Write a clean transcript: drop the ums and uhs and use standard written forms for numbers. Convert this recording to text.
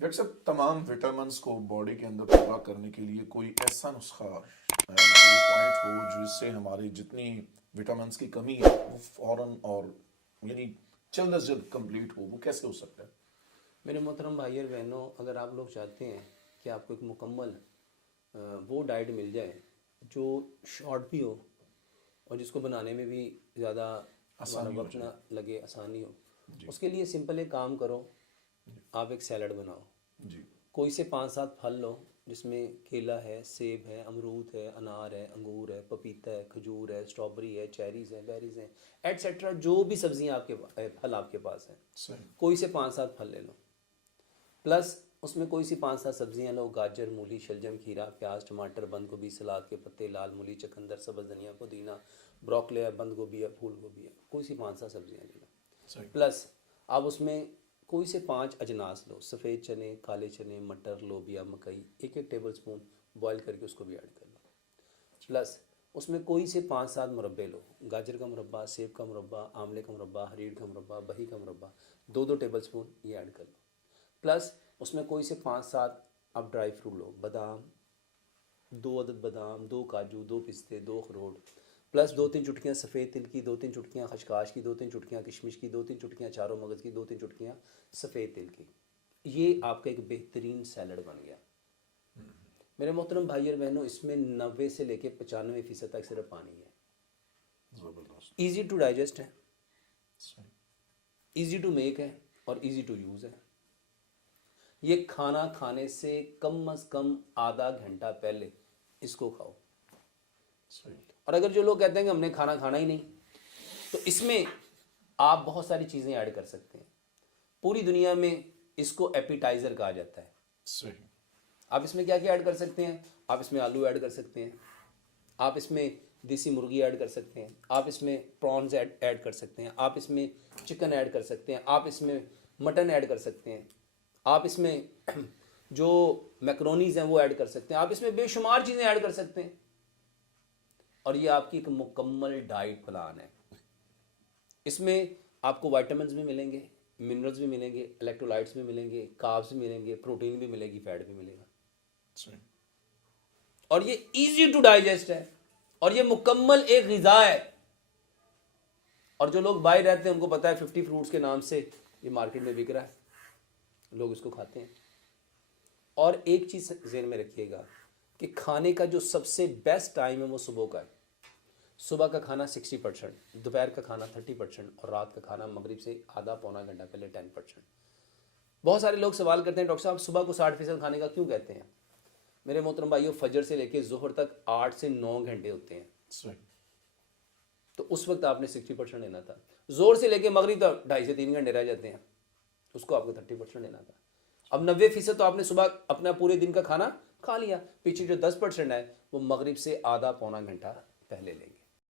Doctor صاحب تمام vitamins کو باڈی کے اندر پورا کرنے کے لیے کوئی ایسا نسخہ کوئی پوائنٹ ہو جس سے ہماری جتنی وٹامنس کی کمی ہے وہ فوراً اور یعنی جلد از جلد کمپلیٹ ہو، وہ کیسے ہو سکتا ہے؟ میرے محترم بھائی اور بہنوں، اگر آپ لوگ چاہتے ہیں کہ آپ کو ایک مکمل وہ ڈائٹ مل جائے جو شارٹ بھی ہو اور جس کو بنانے میں بھی زیادہ ہمارا آسانی ہو وقت جائے. نہ لگے، آسانی ہو، جی اس کے لیے سمپل ایک کام کرو، آپ ایک سیلڈ بناؤ، جی کوئی سے 5-7 پھل لو جس میں کیلا ہے، سیب ہے، امرود ہے، انار ہے، انگور ہے، پپیتا ہے، کھجور ہے، اسٹرابری ہے، چیریز ہیں، بیریز ہیں، ایٹسیٹرا، جو بھی سبزیاں آپ کے پھل آپ کے پاس ہیں، صحیح. کوئی سے 5-7 پھل لے لو، پلس اس میں کوئی سی 5-7 سبزیاں لو، گاجر، مولی، شلجم، کھیرا، پیاز، ٹماٹر، بند گوبھی، سلاد کے پتے، لال مولی، چقندر، سبز دھنیا، پودینہ، بروکلی ہے، بند گوبھی ہے، پھول گوبھی ہے، کوئی سی 5-7 سبزیاں لے لو. صحیح. پلس آپ اس میں کوئی سے 5 اجناس لو، سفید چنے، کالے چنے، مٹر، لوبیا، مکئی، 1 ٹیبل سپون بوائل کر کے اس کو بھی ایڈ کر لو. پلس اس میں کوئی سے 5-7 مربے لو، گاجر کا مربع، سیب کا مربع، آملے کا مربع، ہریڑ کا مربع، بہی کا مربع، 2 ٹیبل سپون یہ ایڈ کر لو. پلس اس میں کوئی سے 5-7 آپ ڈرائی فروٹ لو، بادام، 2 عدد بادام، 2 کاجو، 2 پستے، 2 اخروٹ، پلس 2-3 چٹکیاں سفید تل کی، 2-3 چٹکیاں خشخاش کی، 2-3 چٹکیاں کشمش کی، 2-3 چٹکیاں چاروں مغز کی، 2-3 چٹکیاں سفید تل کی. یہ آپ کا ایک بہترین سیلڈ بن گیا. میرے محترم بھائی اور بہنوں، اس میں 90 سے لے کے 95% تک صرف پانی ہے. زبردست. ایزی ٹو ڈائجسٹ ہے، صحیح. ایزی ٹو میک ہے اور ایزی ٹو یوز ہے. یہ کھانا کھانے سے کم از کم آدھا گھنٹہ پہلے اس کو کھاؤ. صحیح. اور اگر جو لوگ کہتے ہیں کہ ہم نے کھانا کھانا ہی نہیں، تو اس میں آپ بہت ساری چیزیں ایڈ کر سکتے ہیں. پوری دنیا میں اس کو ایپیٹائزر کہا جاتا ہے. صحیح. آپ اس میں کیا کیا ایڈ کر سکتے ہیں؟ آپ اس میں آلو ایڈ کر سکتے ہیں، آپ اس میں دیسی مرغی ایڈ کر سکتے ہیں، آپ اس میں پرانز ایڈ کر سکتے ہیں، آپ اس میں چکن ایڈ کر سکتے ہیں، آپ اس میں مٹن ایڈ کر سکتے ہیں، آپ اس میں جو میکرونیز ہیں وہ ایڈ کر سکتے ہیں، آپ اس میں بے شمار چیزیں ایڈ کر سکتے ہیں. اور یہ آپ کی ایک مکمل ڈائٹ پلان ہے. اس میں آپ کو وائٹامنز بھی ملیں گے، منرلز بھی ملیں گے، الیکٹرولائٹس بھی ملیں گے، کاربس بھی ملیں گے، پروٹین بھی ملے گی، فیٹ بھی ملے گا. صحیح. اور یہ ایزی ٹو ڈائجسٹ ہے اور یہ مکمل ایک غذا ہے. اور جو لوگ باہر رہتے ہیں ان کو پتا ہے 50 فروٹس کے نام سے یہ مارکیٹ میں بک رہا ہے، لوگ اس کو کھاتے ہیں. اور ایک چیز ذہن میں رکھیے گا کہ کھانے کا جو سب سے بیسٹ ٹائم ہے وہ صبح کا ہے. صبح کا کھانا 60%، دوپہر کا کھانا 30% اور رات کا کھانا مغرب سے آدھا پونا گھنٹہ پہلے 10%. بہت سارے لوگ سوال کرتے ہیں ڈاکٹر صاحب صبح کو 60% کھانے کا کیوں کہتے ہیں؟ میرے محترم بھائیو، فجر سے لے کے ظہر تک 8 سے 9 گھنٹے ہوتے ہیں. صحیح. تو اس وقت آپ نے 60% لینا تھا. زور سے لے کے مغرب تک 2.5 سے 3 گھنٹے رہ جاتے ہیں، اس کو آپ کو 30% لینا تھا. اب 90% تو آپ نے صبح اپنا پورے دن کا کھانا کھا لیا، پیچھے جو 10% ہے وہ مغرب سے آدھا پونا گھنٹہ پہلے لیں گے.